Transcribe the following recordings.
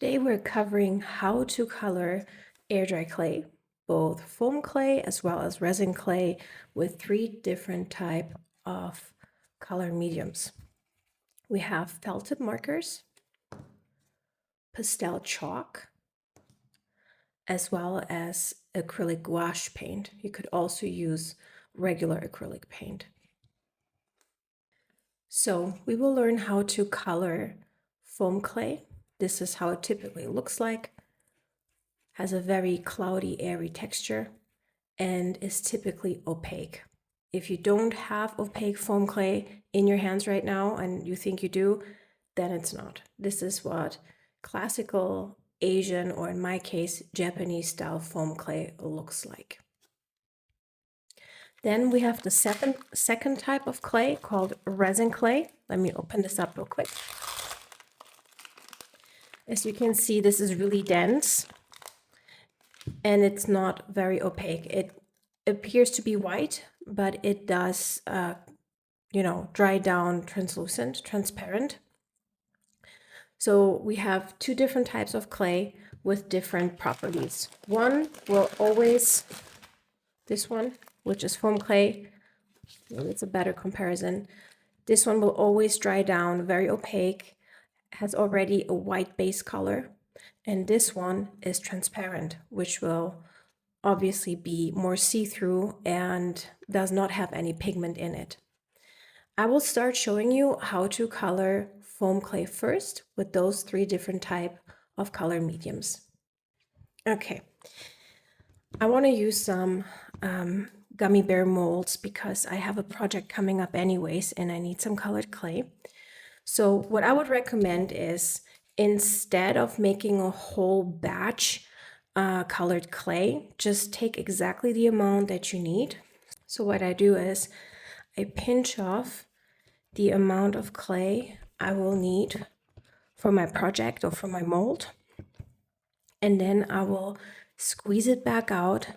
Today we're covering how to color air dry clay, both foam clay as well as resin clay with 3 different type of color mediums. We have felted markers, pastel chalk, as well as acrylic gouache paint. You could also use regular acrylic paint. So we will learn how to color foam clay. This is how it typically looks like. Has a very cloudy, airy texture, and is typically opaque. If you don't have opaque foam clay in your hands right now and you think you do, then it's not. This is what classical Asian, or in my case, Japanese style foam clay looks like. Then we have the second type of clay called resin clay. Let me open this up real quick. As you can see, this is really dense and it's not very opaque. It appears to be white, but it does, dry down transparent. So we have 2 different types of clay with different properties. One will always, this one, which is foam clay, it's a better comparison. This one will always dry down, very opaque, has already a white base color. And this one is transparent, which will obviously be more see-through and does not have any pigment in it. I will start showing you how to color foam clay first with those 3 different type of color mediums. Okay, I want to use some gummy bear molds because I have a project coming up anyways and I need some colored clay. So what I would recommend is, instead of making a whole batch colored clay, just take exactly the amount that you need. So what I do is I pinch off the amount of clay I will need for my project or for my mold, and then I will squeeze it back out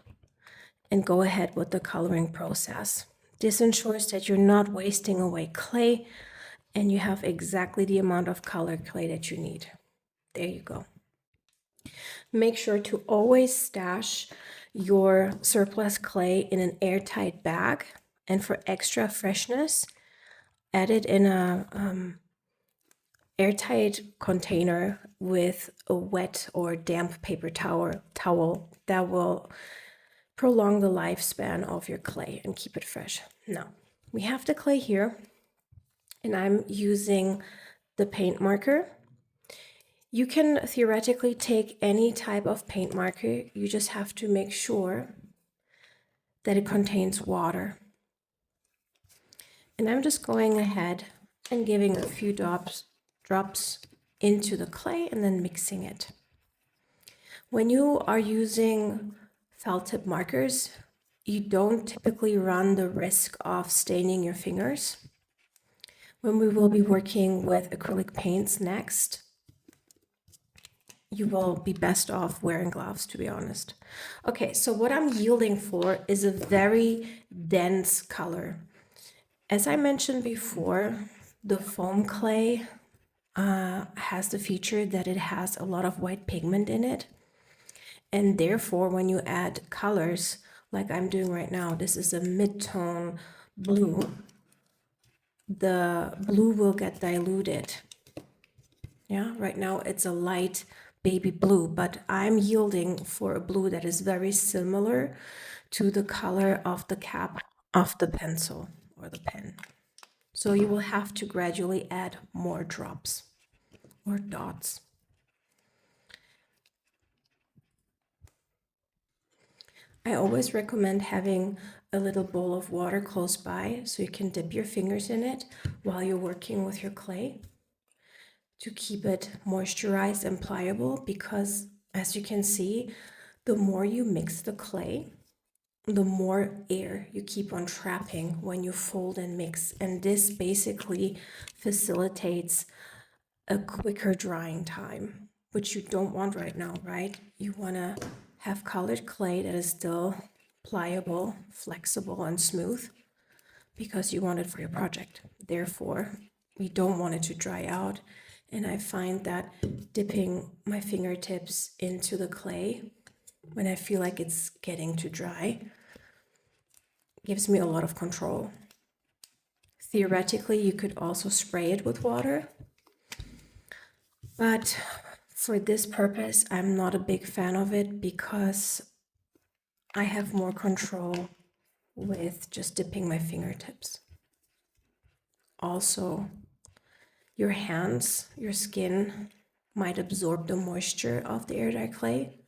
and go ahead with the coloring process. This ensures that you're not wasting away clay and you have exactly the amount of colored clay that you need. There you go. Make sure to always stash your surplus clay in an airtight bag, and for extra freshness, add it in a airtight container with a wet or damp paper towel that will prolong the lifespan of your clay and keep it fresh. Now, we have the clay here, and I'm using the paint marker. You can theoretically take any type of paint marker. You just have to make sure that it contains water. And I'm just going ahead and giving a few drops into the clay and then mixing it. When you are using felt tip markers, you don't typically run the risk of staining your fingers. When we will be working with acrylic paints next, you will be best off wearing gloves, to be honest. Okay, so what I'm yielding for is a very dense color. As I mentioned before, the foam clay has the feature that it has a lot of white pigment in it. And therefore, when you add colors, like I'm doing right now, this is a mid-tone blue, the blue will get diluted. Yeah, right now it's a light baby blue, but I'm yielding for a blue that is very similar to the color of the cap of the pencil or the pen. So you will have to gradually add more drops or dots. I always recommend having a little bowl of water close by so you can dip your fingers in it while you're working with your clay to keep it moisturized and pliable, because as you can see, the more you mix the clay, the more air you keep on trapping when you fold and mix. And this basically facilitates a quicker drying time, which you don't want right now, right? You want to have colored clay that is still pliable, flexible, and smooth because you want it for your project. Therefore, we don't want it to dry out And I find that dipping my fingertips into the clay when I feel like it's getting too dry gives me a lot of control. Theoretically, you could also spray it with water, but for this purpose, I'm not a big fan of it because I have more control with just dipping my fingertips. Also, your hands, your skin might absorb the moisture of the air dry clay,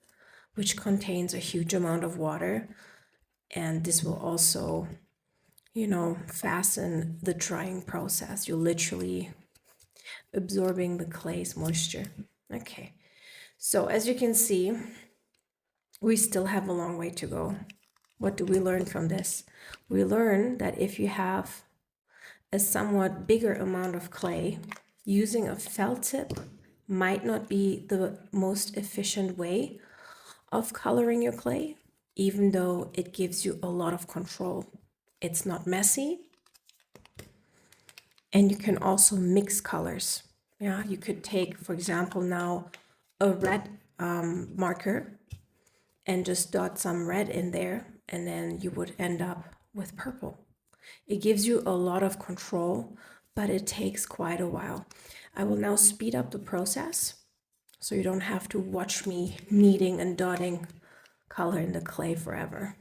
which contains a huge amount of water, and this will also, fasten the drying process. You're literally absorbing the clay's moisture. Okay, so as you can see, we still have a long way to go. What do we learn from this? We learn that if you have a somewhat bigger amount of clay, using a felt tip might not be the most efficient way of coloring your clay, even though it gives you a lot of control. It's not messy, and you can also mix colors. Yeah, you could take, for example, now a red marker and just dot some red in there, and then you would end up with purple. It gives you a lot of control, but it takes quite a while. I will now speed up the process so you don't have to watch me kneading and dotting color in the clay forever.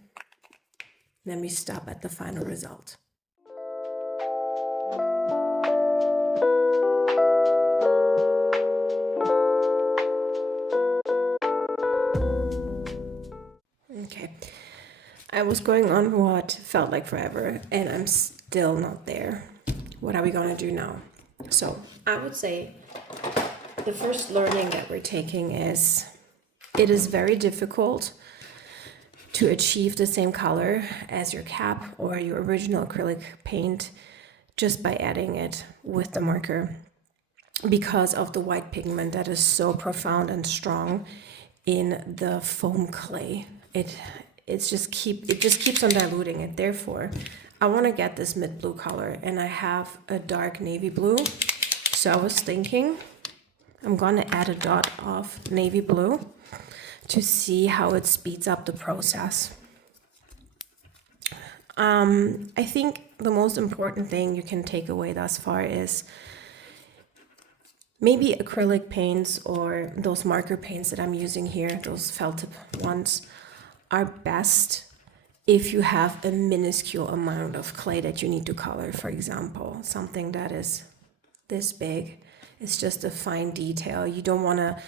Let me stop at the final result. Okay, I was going on what felt like forever, and I'm still not there. What are we gonna do now? So I would say the first learning that we're taking is it is very difficult to achieve the same color as your cap or your original acrylic paint just by adding it with the marker, because of the white pigment that is so profound and strong in the foam clay. It just keeps on diluting it. Therefore, I want to get this mid blue color, and I have a dark navy blue. So I was thinking I'm gonna add a dot of navy blue to see how it speeds up the process. I think the most important thing you can take away thus far is maybe acrylic paints or those marker paints that I'm using here, those felt tip ones, are best if you have a minuscule amount of clay that you need to color. For example, something that is this big. It's just a fine detail. You don't want to,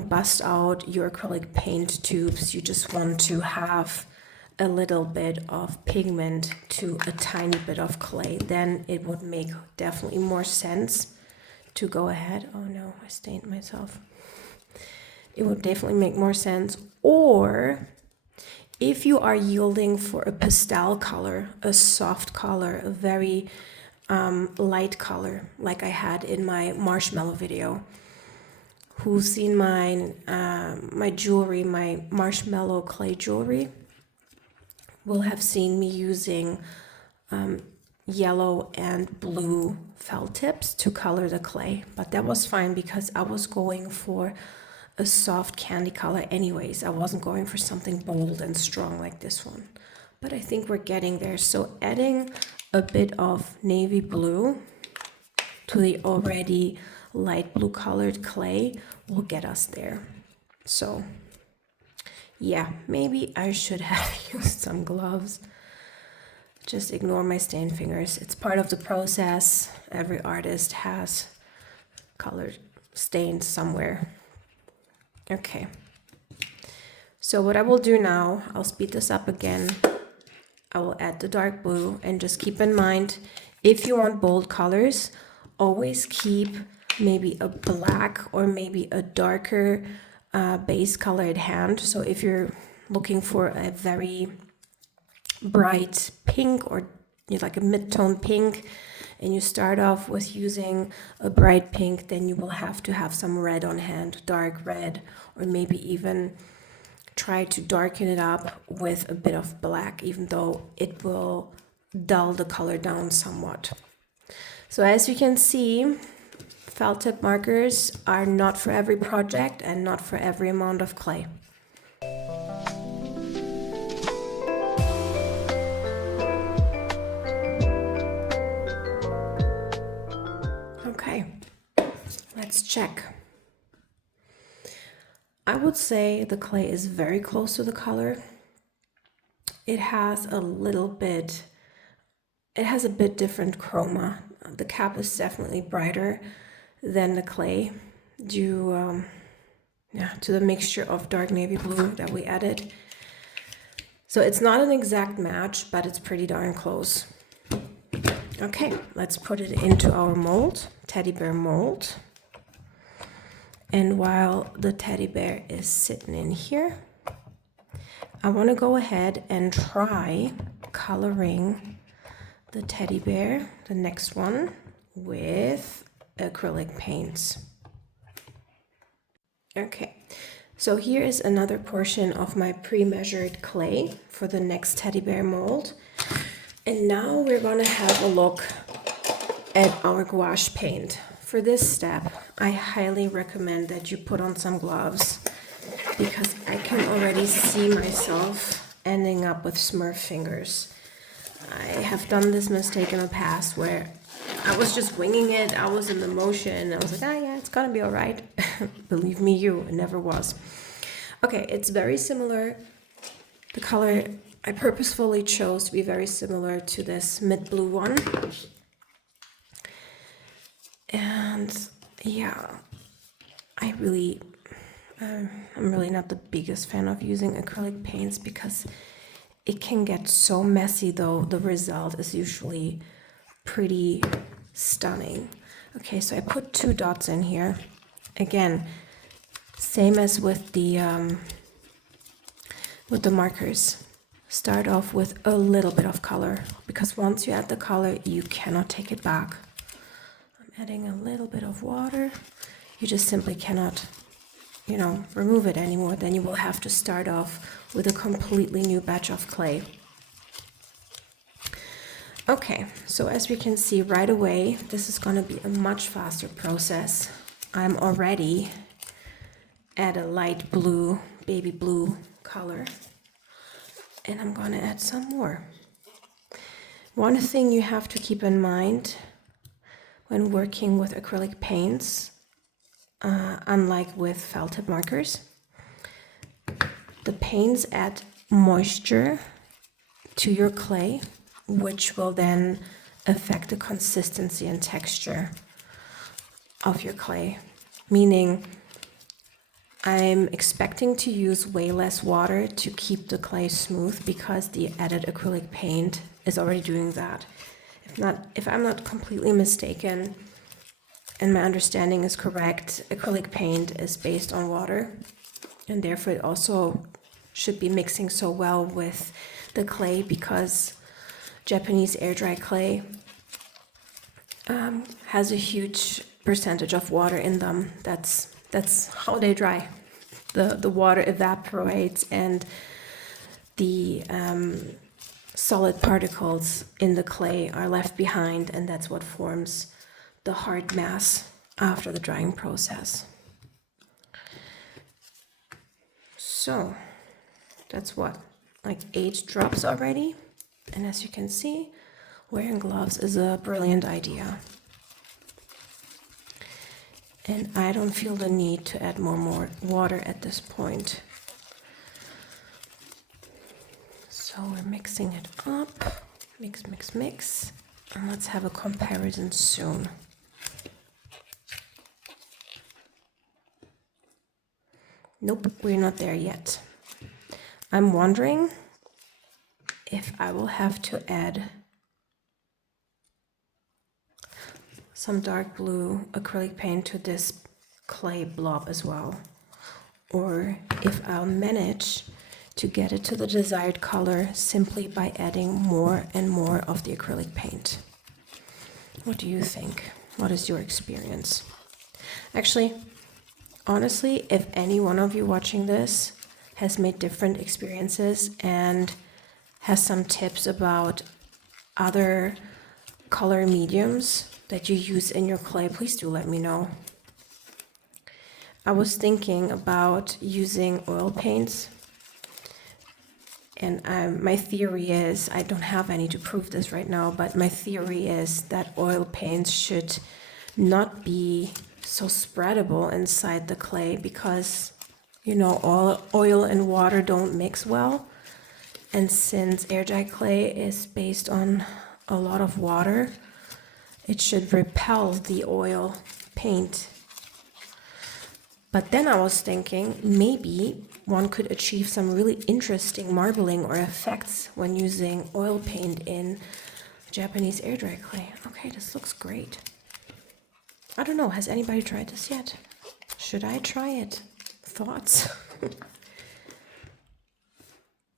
bust out your acrylic paint tubes. You just want to have a little bit of pigment to a tiny bit of clay. Then it would make definitely more sense to go ahead. Oh no, I stained myself. It would definitely make more sense. Or if you are yielding for a pastel color, a soft color, a very light color, like I had in my marshmallow video. Who's seen my jewelry, my marshmallow clay jewelry, will have seen me using yellow and blue felt tips to color the clay. But that was fine because I was going for a soft candy color anyways. I wasn't going for something bold and strong like this one. But I think we're getting there. So adding a bit of navy blue to the already light blue colored clay will get us there. So yeah, maybe I should have used some gloves. Just ignore my stained fingers. It's part of the process. Every artist has colored stains somewhere. Okay. So what I will do now, I'll speed this up again. I will add the dark blue, and just keep in mind, if you want bold colors, always keep maybe a black or maybe a darker base color at hand. So if you're looking for a very bright pink or like a mid-tone pink, and you start off with using a bright pink, then you will have to have some red on hand, dark red, or maybe even try to darken it up with a bit of black, even though it will dull the color down somewhat. So as you can see, felt tip markers are not for every project and not for every amount of clay. Okay, let's check. I would say the clay is very close to the color. It has a bit different chroma. The cap is definitely brighter than the clay due to the mixture of dark navy blue that we added. So it's not an exact match, but it's pretty darn close. Okay, let's put it into our mold, teddy bear mold. And while the teddy bear is sitting in here, I want to go ahead and try coloring the teddy bear, the next one, with acrylic paints. Okay, so here is another portion of my pre-measured clay for the next teddy bear mold. And now we're gonna have a look at our gouache paint. For this step, I highly recommend that you put on some gloves because I can already see myself ending up with Smurf fingers. I have done this mistake in the past where I was just winging it, I was in the motion, I was like, yeah, it's gonna be all right. Believe me, it never was. Okay, it's very similar. The color I purposefully chose to be very similar to this mid blue one. And yeah, I'm really not the biggest fan of using acrylic paints because it can get so messy, though the result is usually pretty stunning. Okay, so I put 2 dots in here. Again, same as with the markers. Start off with a little bit of color because once you add the color, you cannot take it back. I'm adding a little bit of water. You just simply cannot, remove it anymore. Then you will have to start off with a completely new batch of clay. Okay, so as we can see right away, this is going to be a much faster process. I'm already at a light blue, baby blue color. And I'm going to add some more. One thing you have to keep in mind when working with acrylic paints, unlike with felt tip markers, the paints add moisture to your clay, which will then affect the consistency and texture of your clay. Meaning, I'm expecting to use way less water to keep the clay smooth because the added acrylic paint is already doing that. If I'm not completely mistaken and my understanding is correct, acrylic paint is based on water and therefore it also should be mixing so well with the clay because Japanese air dry clay has a huge percentage of water in them. That's how they dry. The water evaporates and the solid particles in the clay are left behind, and that's what forms the hard mass after the drying process. So that's what, like 8 drops already. And as you can see, wearing gloves is a brilliant idea. And I don't feel the need to add more water at this point. So we're mixing it up. Mix, mix, mix. And let's have a comparison soon. Nope, we're not there yet. I'm wondering if I will have to add some dark blue acrylic paint to this clay blob as well, or if I'll manage to get it to the desired color simply by adding more and more of the acrylic paint. What do you think? What is your experience? Actually, honestly, if any one of you watching this has made different experiences and has some tips about other color mediums, that you use in your clay, please do let me know. I was thinking about using oil paints, and my theory is, I don't have any to prove this right now, but my theory is that oil paints should not be so spreadable inside the clay because, you know, oil and water don't mix well. And since air dry clay is based on a lot of water, it should repel the oil paint. But then I was thinking maybe one could achieve some really interesting marbling or effects when using oil paint in Japanese air dry clay. Okay, this looks great. I don't know, has anybody tried this yet? Should I try it? Thoughts?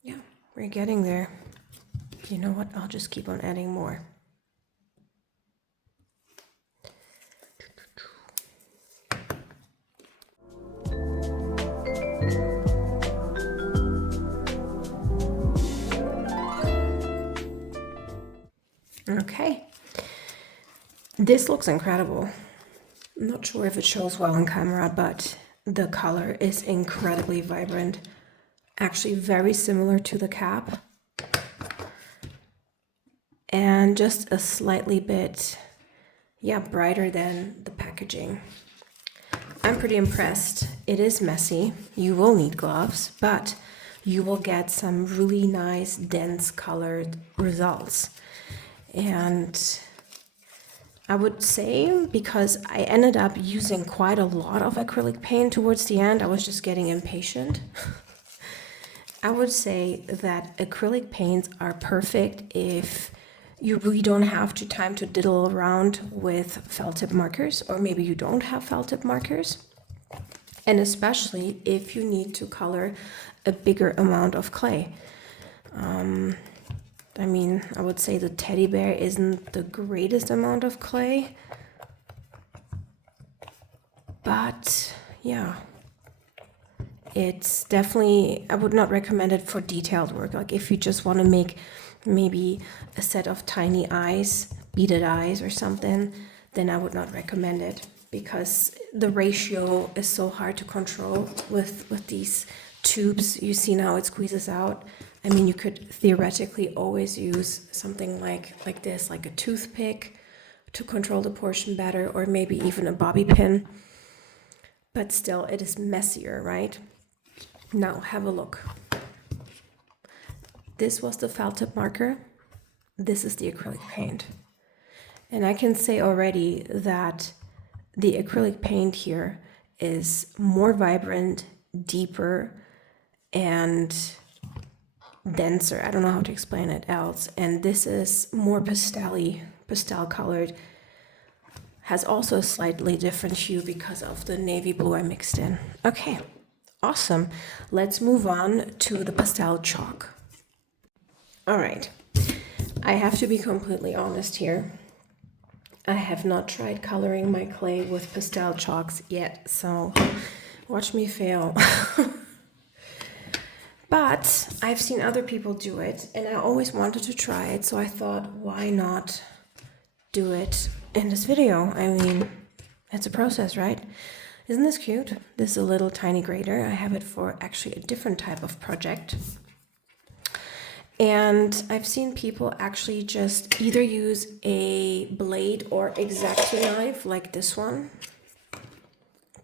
Yeah, we're getting there. You know what? I'll just keep on adding more. Okay, this looks incredible. I'm not sure if it shows well on camera, but the color is incredibly vibrant. Actually very similar to the cap. And just a slightly bit, yeah, brighter than the packaging. I'm pretty impressed. It is messy. You will need gloves, but you will get some really nice, dense colored results. And I would say, because I ended up using quite a lot of acrylic paint towards the end, I was just getting impatient. I would say that acrylic paints are perfect if you really don't have time to diddle around with felt tip markers, or maybe you don't have felt tip markers. And especially if you need to color a bigger amount of clay. I mean, I would say the teddy bear isn't the greatest amount of clay, but yeah, it's definitely, I would not recommend it for detailed work. Like if you just want to make maybe a set of tiny eyes, beaded eyes or something, then I would not recommend it because the ratio is so hard to control with these tubes. You see now it squeezes out. I mean, you could theoretically always use something like this, like a toothpick to control the portion better, or maybe even a bobby pin. But still, it is messier, right? Now, have a look. This was the felt tip marker. This is the acrylic paint. And I can say already that the acrylic paint here is more vibrant, deeper, and denser. I don't know how to explain it else. And this is more pastel colored. Has also a slightly different hue because of the navy blue I mixed in. Okay, awesome. Let's move on to the pastel chalk. All right, I have to be completely honest here. I have not tried coloring my clay with pastel chalks yet, so watch me fail. But I've seen other people do it, and I always wanted to try it, so I thought, why not do it in this video? I mean, it's a process, right? Isn't this cute? This is a little tiny grater. I have it for actually a different type of project. And I've seen people actually just either use a blade or X-Acto knife like this one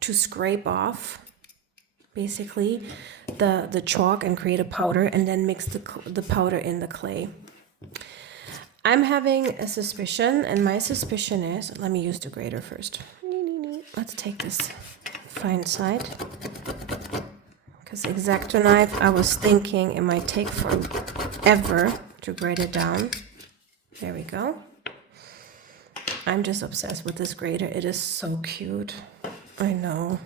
to scrape off basically the chalk and create a powder, and then mix the powder in the clay. I'm having a suspicion, and my suspicion is, let me use the grater first. Let's take this fine side, because X-Acto knife, I was thinking it might take forever to grate it down. There we go. I'm just obsessed with this grater. It is so cute. I know.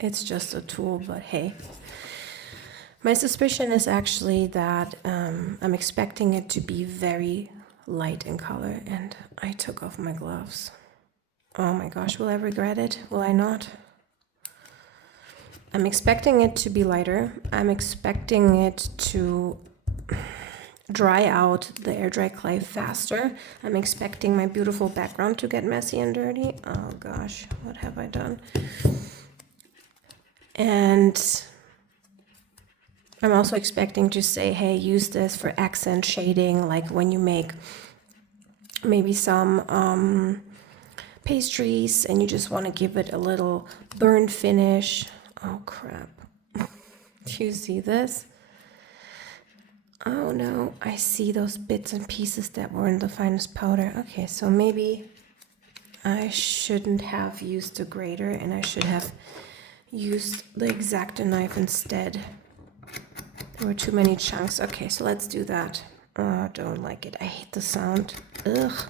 It's just a tool, but hey. My suspicion is actually that I'm expecting it to be very light in color, and I took off my gloves. Oh my gosh, will I regret it? Will I not? I'm expecting it to be lighter. I'm expecting it to dry out the air dry clay faster. I'm expecting my beautiful background to get messy and dirty. Oh gosh, what have I done? And I'm also expecting to say, hey, use this for accent shading, like when you make maybe some pastries and you just want to give it a little burn finish. Oh crap. Do you see this? Oh no, I see those bits and pieces that were in the finest powder. Okay, so maybe I shouldn't have used the grater and I should have used the X-Acto knife instead. There were too many chunks. Okay, so let's do that. Oh, I don't like it. I hate the sound. Ugh.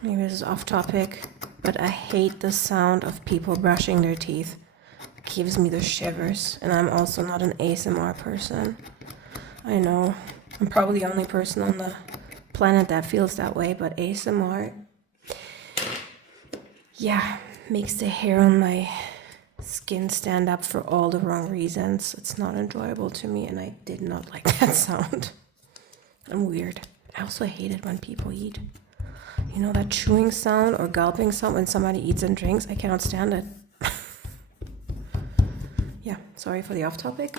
Maybe this is off topic, but I hate the sound of people brushing their teeth. It gives me the shivers, and I'm also not an ASMR person. I know, I'm probably the only person on the planet that feels that way, but ASMR, yeah, makes the hair on my skin stand up for all the wrong reasons. It's not enjoyable to me, and I did not like that sound. I'm weird. I also hate it when people eat. You know that chewing sound or gulping sound when somebody eats and drinks? I cannot stand it. Yeah, sorry for the off topic.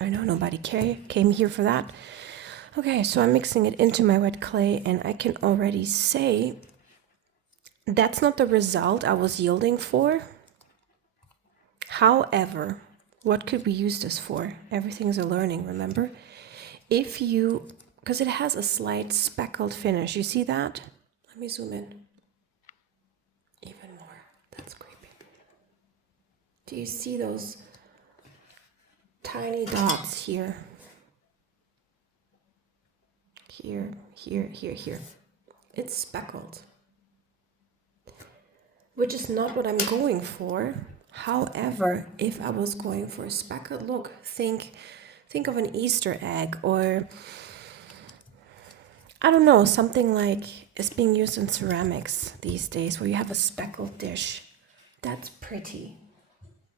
I know nobody came here for that. Okay, so I'm mixing it into my wet clay, and I can already say that's not the result I was yielding for. However, what could we use this for? Everything's a learning, remember? If you, because it has a slight speckled finish, you see that? Let me zoom in. Even more. That's creepy. Do you see those tiny dots here? Here, here, here, here. It's speckled, which is not what I'm going for. However, if I was going for a speckled look, think of an Easter egg, or I don't know, something like is being used in ceramics these days where you have a speckled dish. That's pretty.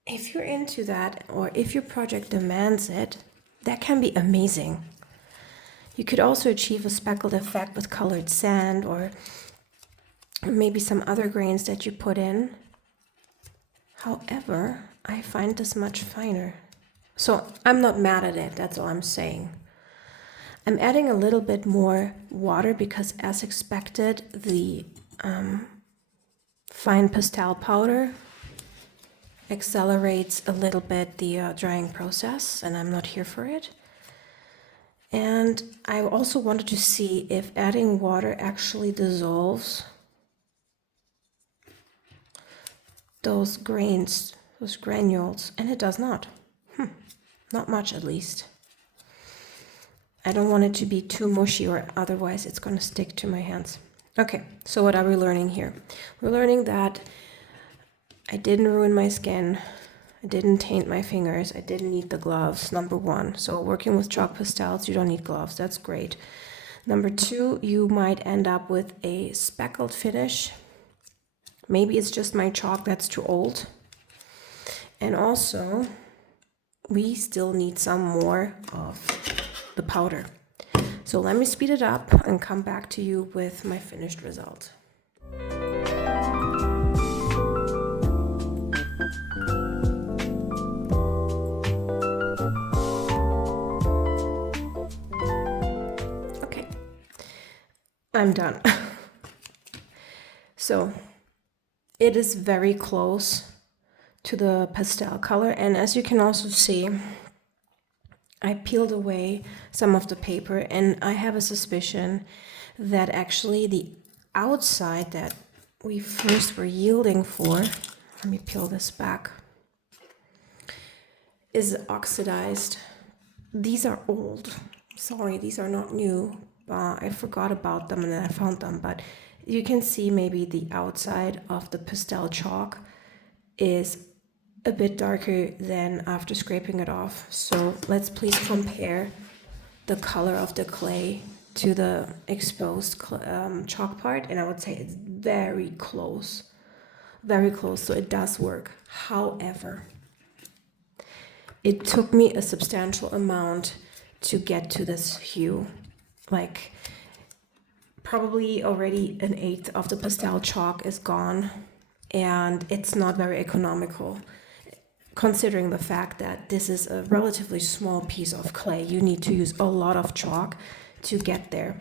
If you're into that, or if your project demands it, that can be amazing. You could also achieve a speckled effect with colored sand or maybe some other grains that you put in. However, I find this much finer. So I'm not mad at it, that's all I'm saying. I'm adding a little bit more water because, as expected, the fine pastel powder accelerates a little bit the drying process, and I'm not here for it. And I also wanted to see if adding water actually dissolves those grains, those granules, and it does not. Not much, at least. I don't want it to be too mushy, or otherwise it's going to stick to my hands. Okay, so what are we learning here? We're learning that I didn't ruin my skin, I didn't taint my fingers, I didn't need the gloves, number one. So working with chalk pastels, you don't need gloves, that's great. Number two, you might end up with a speckled finish. Maybe it's just my chalk that's too old. And also, we still need some more of the powder. So let me speed it up and come back to you with my finished result. Okay, I'm done. So it is very close to the pastel color, and as you can also see, I peeled away some of the paper, and I have a suspicion that actually the outside that we first were yielding for, let me peel this back, is oxidized. These are old. Sorry, these are not new. I forgot about them and then I found them, but you can see maybe the outside of the pastel chalk is a bit darker than after scraping it off. So let's please compare the color of the clay to the exposed chalk part, and I would say it's very close, so it does work. However, it took me a substantial amount to get to this hue. Like probably already an eighth of the pastel chalk is gone, and it's not very economical considering the fact that this is a relatively small piece of clay. You need to use a lot of chalk to get there.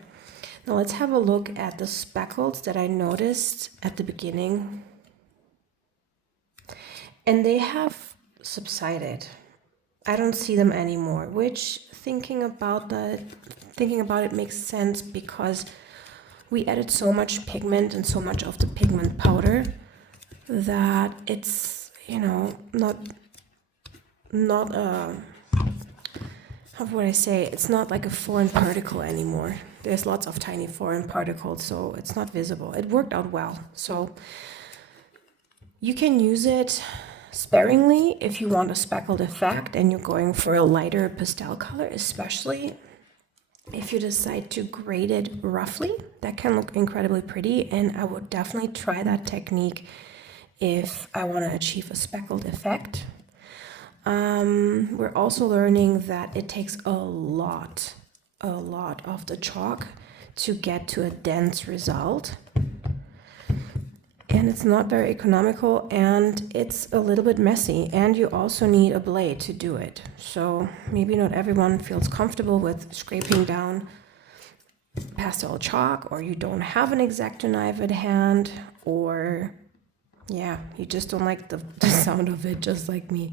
Now let's have a look at the speckles that I noticed at the beginning. And they have subsided. I don't see them anymore, which thinking about it makes sense because we added so much pigment and so much of the pigment powder that it's, not how would I say, it's not like a foreign particle anymore. There's lots of tiny foreign particles, so it's not visible. It worked out well. So you can use it sparingly if you want a speckled effect and you're going for a lighter pastel color, especially if you decide to grade it roughly. That can look incredibly pretty, and I would definitely try that technique if I want to achieve a speckled effect. We're also learning that it takes a lot of the chalk to get to a dense result. And it's not very economical, and it's a little bit messy, and you also need a blade to do it. So maybe not everyone feels comfortable with scraping down pastel chalk, or you don't have an X-Acto knife at hand, or you just don't like the sound of it, just like me.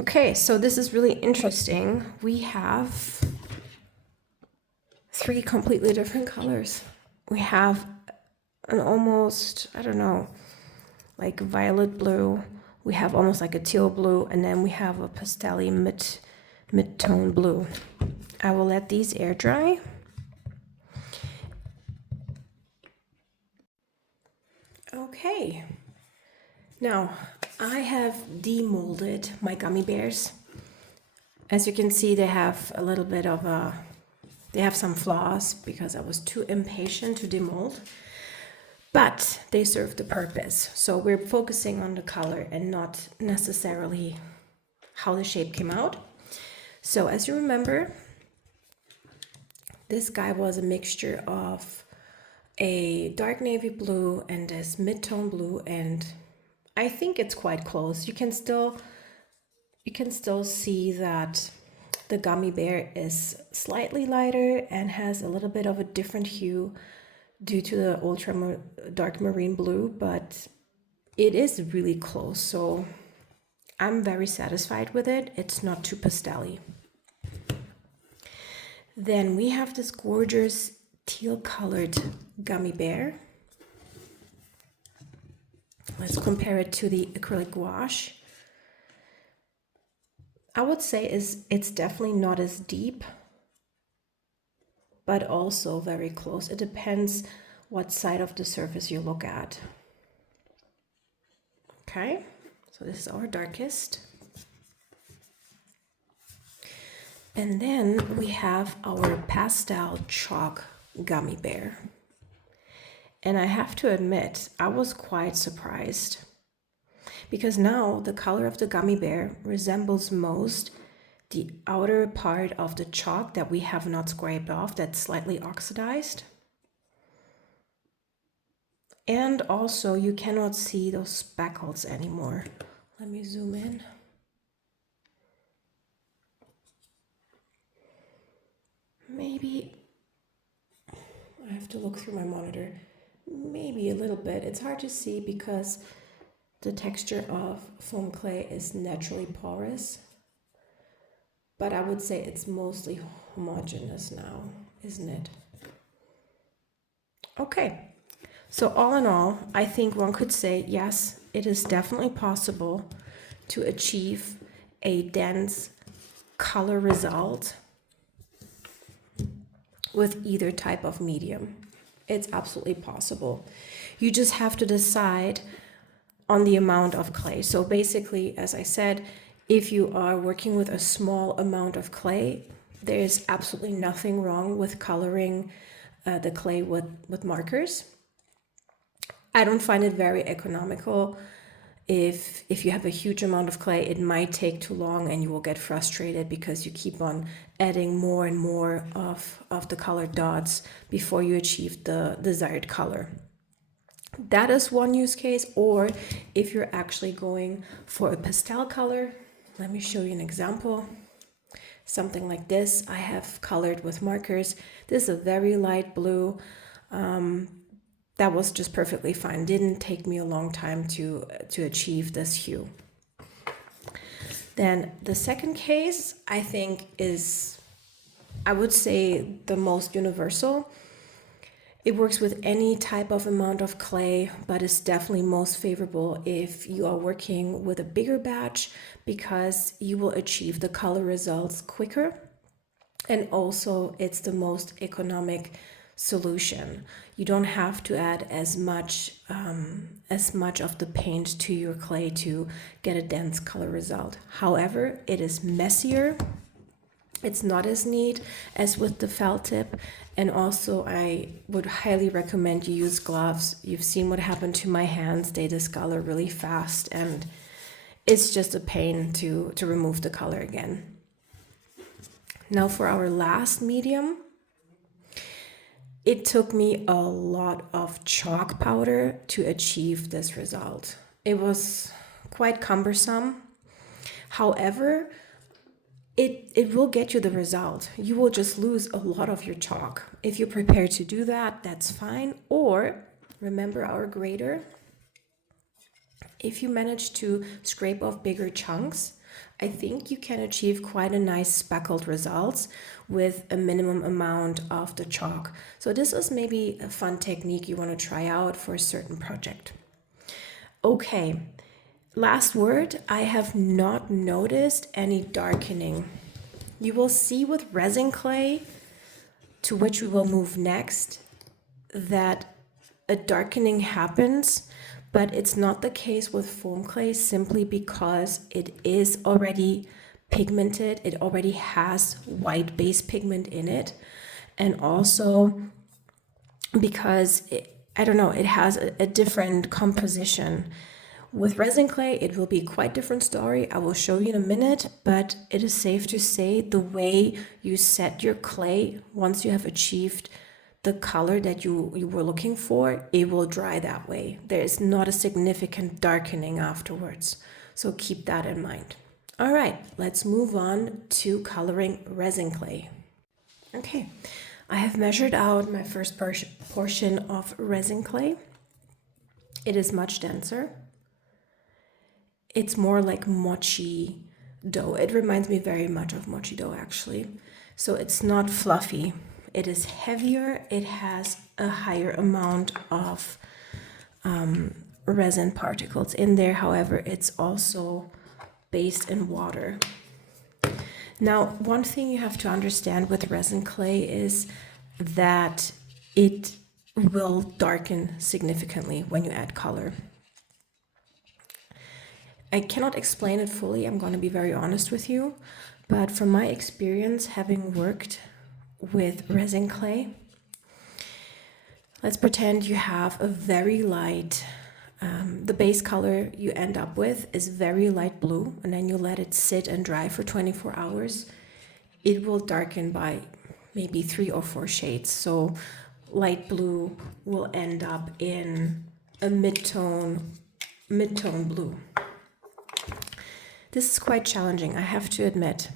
Okay, so this is really interesting. We have 3 completely different colors. We have an almost, I don't know, like violet blue. We have almost like a teal blue, and then we have a pastel-y mid-tone blue. I will let these air dry. Okay. Now, I have demolded my gummy bears. As you can see, they have a little bit of they have some flaws because I was too impatient to demold, but they serve the purpose. So we're focusing on the color and not necessarily how the shape came out. So as you remember, this guy was a mixture of a dark navy blue and this mid-tone blue, and I think it's quite close. You can still see that the gummy bear is slightly lighter and has a little bit of a different hue due to the ultra dark marine blue, but it is really close. So I'm very satisfied with it. It's not too pastel-y. Then we have this gorgeous teal colored gummy bear. Let's compare it to the acrylic gouache. I would say it's definitely not as deep, but also very close. It depends what side of the surface you look at. Okay, so this is our darkest. And then we have our pastel chalk gummy bear. And I have to admit, I was quite surprised because now the color of the gummy bear resembles most the outer part of the chalk that we have not scraped off, that's slightly oxidized. And also you cannot see those speckles anymore. Let me zoom in. Maybe I have to look through my monitor. Maybe a little bit. It's hard to see because the texture of foam clay is naturally porous, but I would say it's mostly homogeneous now, isn't it? Okay, so all in all, I think one could say, yes, it is definitely possible to achieve a dense color result with either type of medium. It's absolutely possible. You just have to decide on the amount of clay. So basically, as I said, if you are working with a small amount of clay, there's absolutely nothing wrong with coloring the clay with markers. I don't find it very economical If you have a huge amount of clay, it might take too long and you will get frustrated because you keep on adding more and more of the colored dots before you achieve the desired color. That is one use case. Or if you're actually going for a pastel color, let me show you an example. Something like this, I have colored with markers. This is a very light blue. That was just perfectly fine. Didn't take me a long time to achieve this hue. Then the second case, I think, is, I would say, the most universal. It works with any type of amount of clay, but it's definitely most favorable if you are working with a bigger batch, because you will achieve the color results quicker. And also it's the most economic solution. You don't have to add as much of the paint to your clay to get a dense color result. However, it is messier. It's not as neat as with the felt tip. And also I would highly recommend you use gloves. You've seen what happened to my hands. They discolor really fast and it's just a pain to remove the color again. Now for our last medium, it took me a lot of chalk powder to achieve this result. It was quite cumbersome. However, it will get you the result. You will just lose a lot of your chalk. If you're prepared to do that, that's fine. Or remember our grater. If you manage to scrape off bigger chunks, I think you can achieve quite a nice speckled results with a minimum amount of the chalk. So this is maybe a fun technique you want to try out for a certain project. Okay, last word, I have not noticed any darkening. You will see with resin clay, to which we will move next, that a darkening happens, but it's not the case with foam clay simply because it is already pigmented. It already has white base pigment in it. And also because, it has a different composition. With resin clay, it will be quite different story. I will show you in a minute, but it is safe to say the way you set your clay, once you have achieved the color that you were looking for, it will dry that way. There is not a significant darkening afterwards. So keep that in mind. All right, let's move on to coloring resin clay. Okay, I have measured out my first portion of resin clay. It is much denser. It's more like mochi dough. It reminds me very much of mochi dough, actually. So it's not fluffy. It is heavier. It has a higher amount of resin particles in there. However, it's also based in water. Now, one thing you have to understand with resin clay is that it will darken significantly when you add color. I cannot explain it fully, I'm going to be very honest with you, but from my experience having worked with resin clay, let's pretend you have a very light, the base color you end up with is very light blue, and then you let it sit and dry for 24 hours. It will darken by maybe 3 or 4 shades. So light blue will end up in a mid-tone blue. This is quite challenging, I have to admit.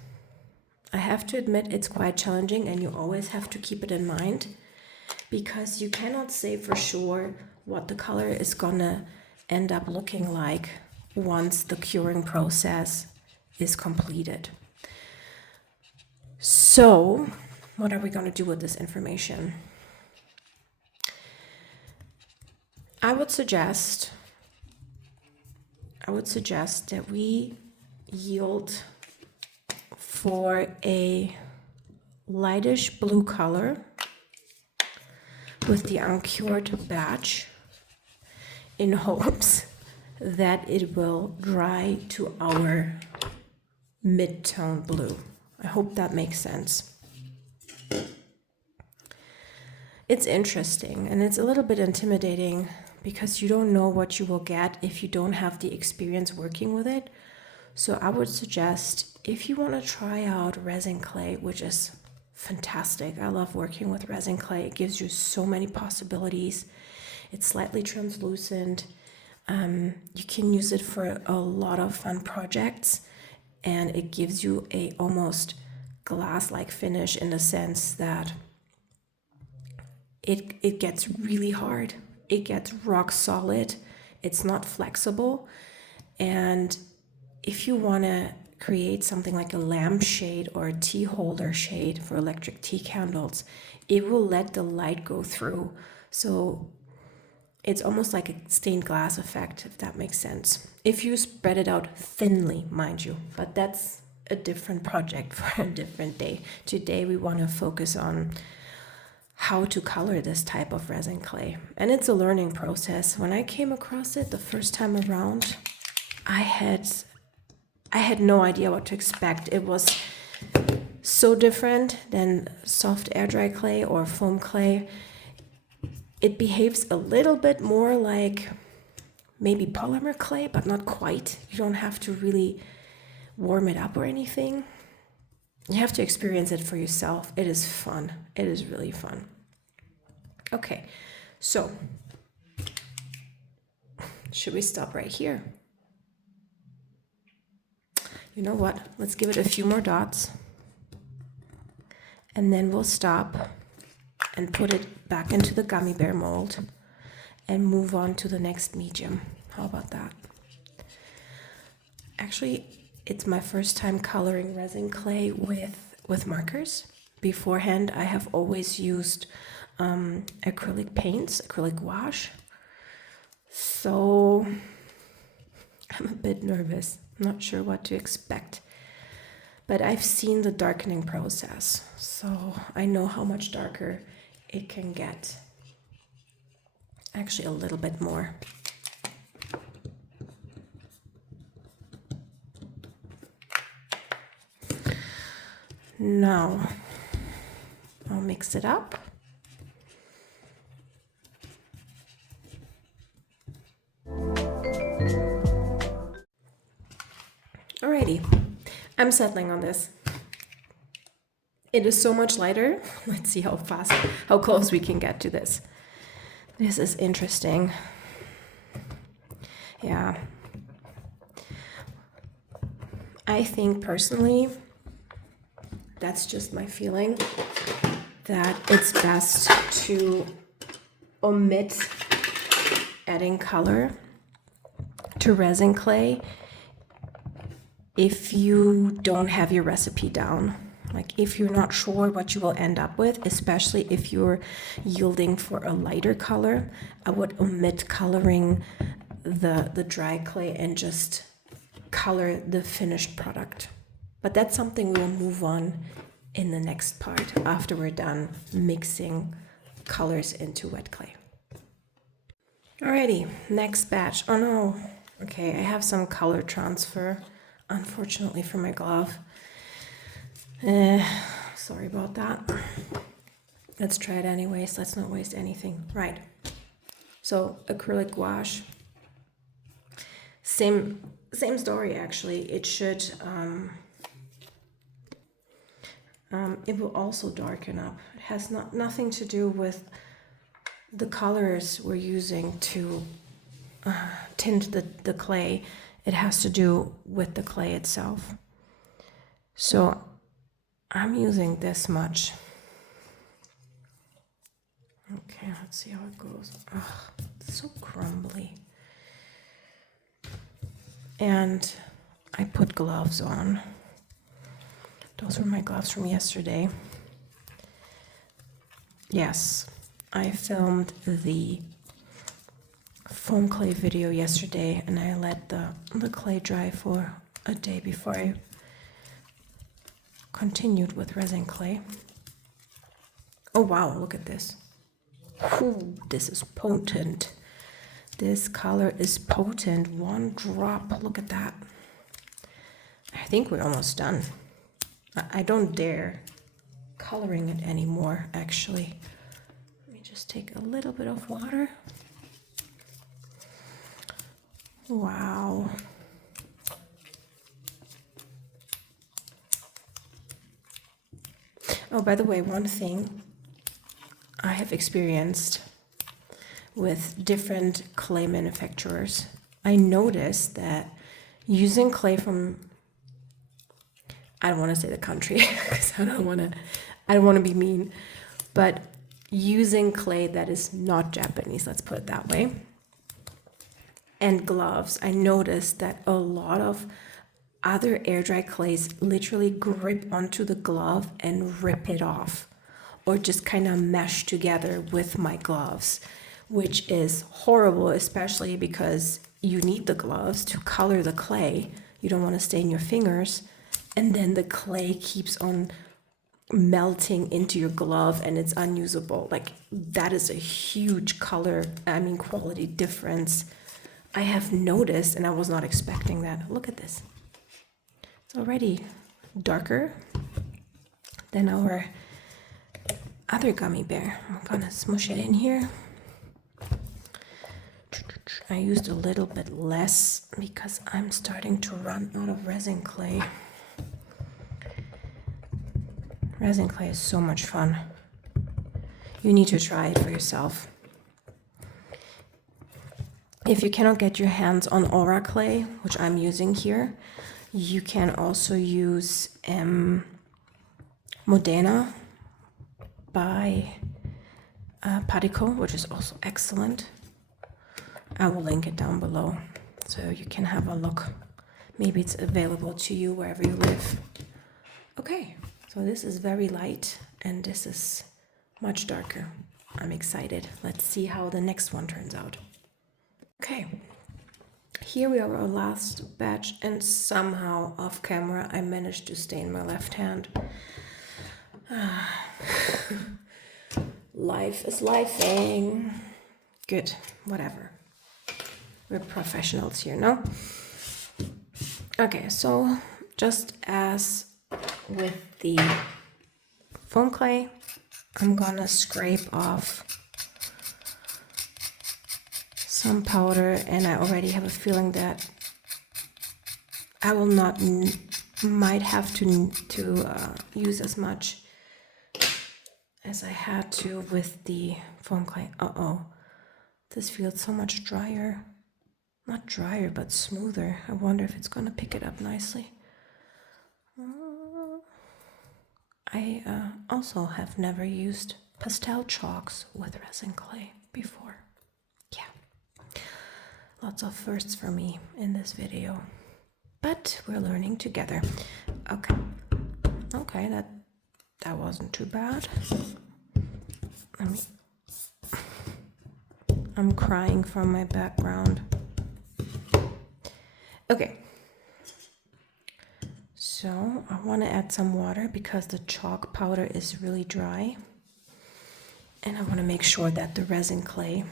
It's quite challenging, and you always have to keep it in mind because you cannot say for sure what the color is gonna end up looking like once the curing process is completed. So, what are we gonna do with this information? I would suggest that we yield for a lightish blue color with the uncured batch in hopes that it will dry to our mid-tone blue. I hope that makes sense. It's interesting and it's a little bit intimidating because you don't know what you will get if you don't have the experience working with it. So I would suggest, if you want to try out resin clay, which is fantastic. I love working with resin clay. It gives you so many possibilities. It's slightly translucent. You can use it for a lot of fun projects, and it gives you a almost glass-like finish in the sense that it gets really hard. It gets rock solid. It's not flexible. And if you want to create something like a lampshade or a tea holder shade for electric tea candles, it will let the light go through. So it's almost like a stained glass effect, if that makes sense. If you spread it out thinly, mind you, but that's a different project for a different day. Today we want to focus on how to color this type of resin clay. And it's a learning process. When I came across it the first time around, I had no idea what to expect. It was so different than soft air dry clay or foam clay. It behaves a little bit more like maybe polymer clay, but not quite. You don't have to really warm it up or anything. You have to experience it for yourself. It is fun. It is really fun. Okay, so should we stop right here? You know what? Let's give it a few more dots. And then we'll stop and put it back into the gummy bear mold and move on to the next medium. How about that? Actually, it's my first time coloring resin clay with markers. Beforehand, I have always used acrylic paints, acrylic gouache. So I'm a bit nervous, not sure what to expect. But I've seen the darkening process, so I know how much darker it can get. Actually, a little bit more. Now, I'll mix it up. Alrighty, I'm settling on this. It is so much lighter. Let's see how close we can get to this. This is interesting. Yeah. I think personally, that's just my feeling, that it's best to omit adding color to resin clay if you don't have your recipe down. Like if you're not sure what you will end up with, especially if you're yielding for a lighter color, I would omit coloring the dry clay and just color the finished product. But that's something we'll move on in the next part after we're done mixing colors into wet clay. Alrighty, next batch. Oh no. Okay, I have some color transfer, unfortunately, for my glove. Sorry about that. Let's try it anyways. Let's not waste anything. Right. So acrylic gouache. Same story actually. It should it will also darken up. It has nothing to do with the colors we're using to tint the clay. It has to do with the clay itself. So I'm using this much. Okay, let's see how it goes. Ugh, it's so crumbly. And I put gloves on. Those were my gloves from yesterday. Yes, I filmed the foam clay video yesterday, and I let the clay dry for a day before I continued with resin clay. Oh wow, look at this. Ooh, this is potent. This color is potent. One drop, look at that. I think we're almost done. I don't dare coloring it anymore, actually. Let me just take a little bit of water. Wow. Oh, by the way, one thing I have experienced with different clay manufacturers, I noticed that using clay from, I don't want to say the country because I don't want to be mean, but using clay that is not Japanese, let's put it that way, and gloves, I noticed that a lot of other air dry clays literally grip onto the glove and rip it off, or just kind of mesh together with my gloves, which is horrible, especially because you need the gloves to color the clay. You don't want to stain your fingers, and then the clay keeps on melting into your glove and it's unusable. Like, that is a huge quality difference I have noticed, and I was not expecting that. Look at this. It's already darker than our other gummy bear. I'm gonna smush it in here. I used a little bit less because I'm starting to run out of resin clay. Resin clay is so much fun. You need to try it for yourself. If you cannot get your hands on aura clay, which I'm using here, you can also use Modena by Particle, which is also excellent. I will link it down below so you can have a look. Maybe it's available to you wherever you live. Okay, so this is very light and this is much darker. I'm excited. Let's see how the next one turns out. Okay, here we are, our last batch, and somehow off camera I managed to stain my left hand. Life is lifing. Good, whatever. We're professionals here, no? Okay, so just as with the foam clay, I'm gonna scrape off some powder, and I already have a feeling that I will not, might have to use as much as I had to with the foam clay. This feels so much drier. Not drier, but smoother. I wonder if it's gonna pick it up nicely. I also have never used pastel chalks with resin clay before. Yeah, lots of firsts for me in this video, but we're learning together. Okay, that wasn't too bad. I'm crying from my background. Okay, so I want to add some water because the chalk powder is really dry, and I want to make sure that the resin clay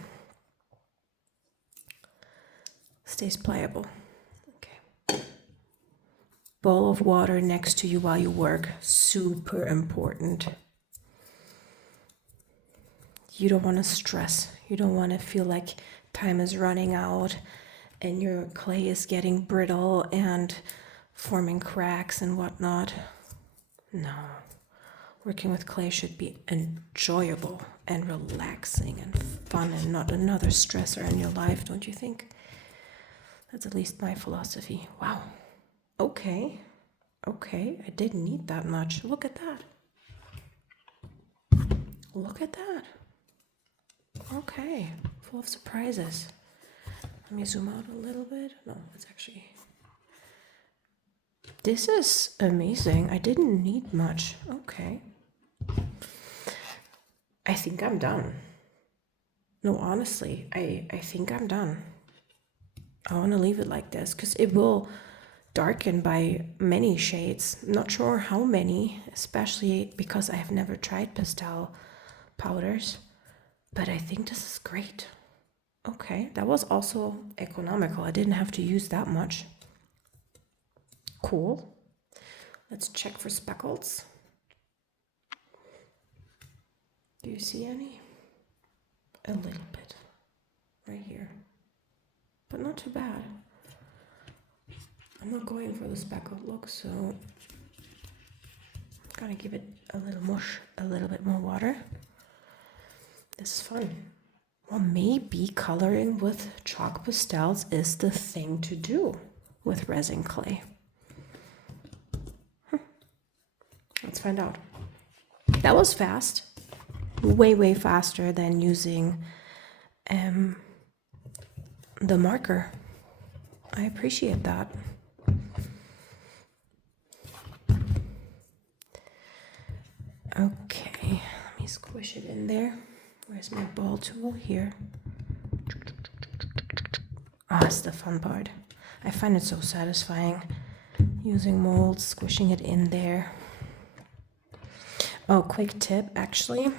stays pliable. Okay. Bowl of water next to you while you work, super important. You don't want to stress. You don't want to feel like time is running out and your clay is getting brittle and forming cracks and whatnot. No. Working with clay should be enjoyable and relaxing and fun and not another stressor in your life, don't you think? That's at least my philosophy. Wow. Okay, I didn't need that much. Look at that. Look at that. Okay, full of surprises. Let me zoom out a little bit. No, it's actually... This is amazing. I didn't need much. Okay. I think I'm done. No, honestly, I think I'm done. I want to leave it like this because it will darken by many shades. Not sure how many, especially because I have never tried pastel powders, but I think this is great. Okay, that was also economical. I didn't have to use that much. Cool. Let's check for speckles. Do you see any? A little bit right here, but not too bad. I'm not going for the speckled look, so I'm gonna give it a little mush, a little bit more water. This is fun. Well, maybe coloring with chalk pastels is the thing to do with resin clay. Let's find out. That was fast. Way faster than using the marker. I appreciate that. Okay, let me squish it in there. Where's my ball tool? Here. Ah, it's the fun part. I find it so satisfying using molds, squishing it in there. Oh, quick tip, actually.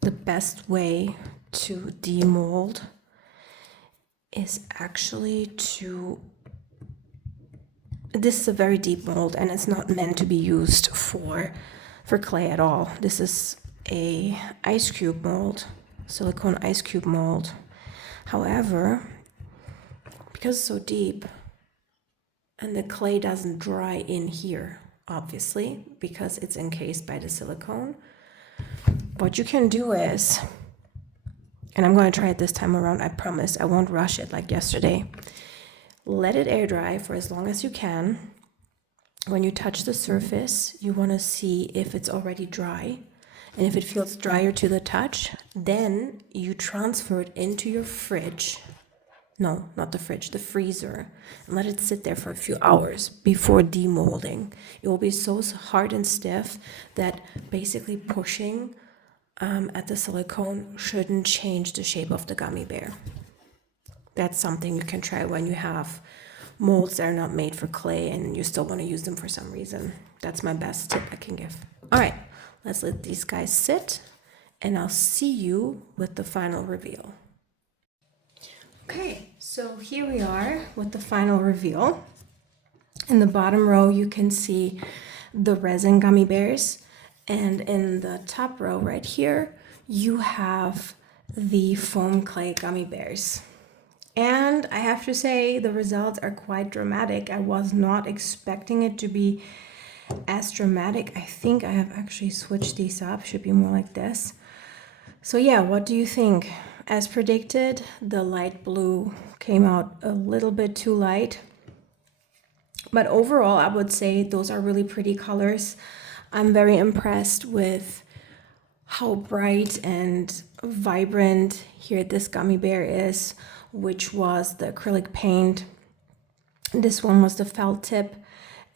The best way to demold is actually to... This is a very deep mold and it's not meant to be used for clay at all. This is a ice cube mold, silicone ice cube mold. However, because it's so deep and the clay doesn't dry in here, obviously, because it's encased by the silicone, what you can do is, and I'm going to try it this time around, I promise, I won't rush it like yesterday. Let it air dry for as long as you can. When you touch the surface, you want to see if it's already dry. And if it feels drier to the touch, then you transfer it into your fridge. No, not the fridge, the freezer. And let it sit there for a few hours before demolding. It will be so hard and stiff that basically pushing at the silicone shouldn't change the shape of the gummy bear. That's something you can try when you have molds that are not made for clay and you still want to use them for some reason. That's my best tip I can give. All right, let's let these guys sit and I'll see you with the final reveal. Okay, so here we are with the final reveal. In the bottom row, you can see the resin gummy bears. And in the top row right here, you have the foam clay gummy bears. And I have to say the results are quite dramatic. I was not expecting it to be as dramatic. I think I have actually switched these up. Should be more like this. So yeah, what do you think? As predicted, the light blue came out a little bit too light. But overall, I would say those are really pretty colors. I'm very impressed with how bright and vibrant here this gummy bear is, which was the acrylic paint. This one was the felt tip,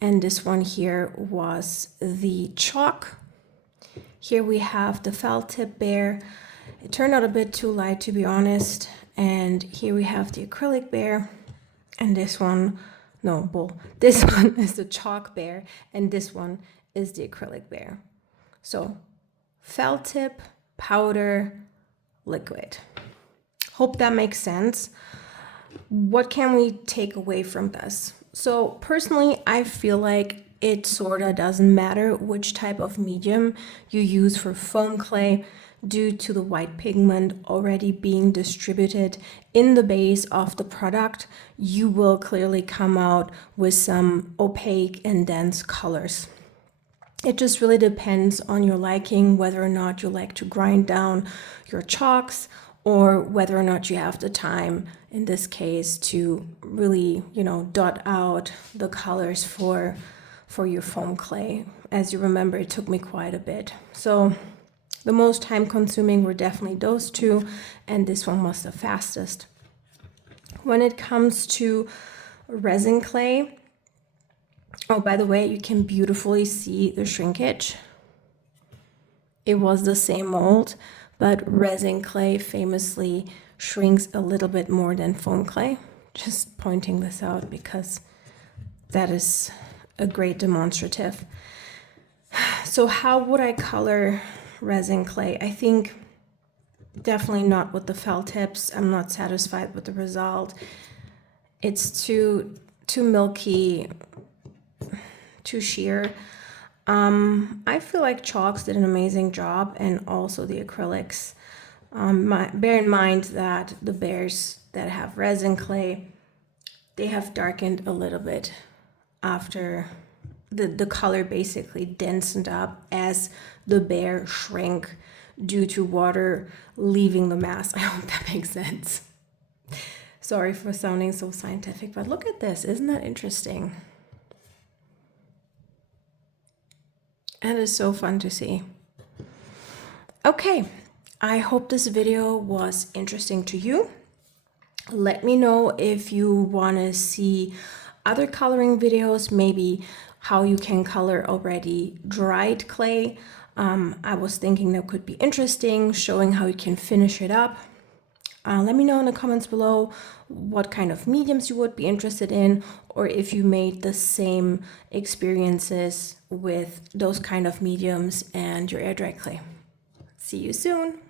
and this one here was the chalk. Here we have the felt tip bear. It turned out a bit too light, to be honest. And here we have the acrylic bear, and this one, no, bull. This one is the chalk bear, and this one is the acrylic bear. So felt tip, powder, liquid. Hope that makes sense. What can we take away from this? So personally, I feel like it sort of doesn't matter which type of medium you use for foam clay due to the white pigment already being distributed in the base of the product. You will clearly come out with some opaque and dense colors. It just really depends on your liking, whether or not you like to grind down your chalks or whether or not you have the time, in this case, to really, dot out the colors for your foam clay. As you remember, it took me quite a bit. So the most time consuming were definitely those two, and this one was the fastest. When it comes to resin clay, oh, by the way, you can beautifully see the shrinkage. It was the same mold, but resin clay famously shrinks a little bit more than foam clay. Just pointing this out because that is a great demonstrative. So how would I color resin clay? I think definitely not with the felt tips. I'm not satisfied with the result. It's too milky, too sheer. I feel like chalks did an amazing job, and also the acrylics. Bear in mind that the bears that have resin clay they have darkened a little bit after the color basically densened up as the bear shrank due to water leaving the mask. I hope that makes sense. Sorry for sounding so scientific, but look at this. Isn't that interesting? And it's so fun to see. Okay, I hope this video was interesting to you. Let me know if you want to see other coloring videos, maybe how you can color already dried clay. I was thinking that could be interesting, showing how you can finish it up. Let me know in the comments below what kind of mediums you would be interested in, or if you made the same experiences with those kind of mediums and your air dry clay. See you soon.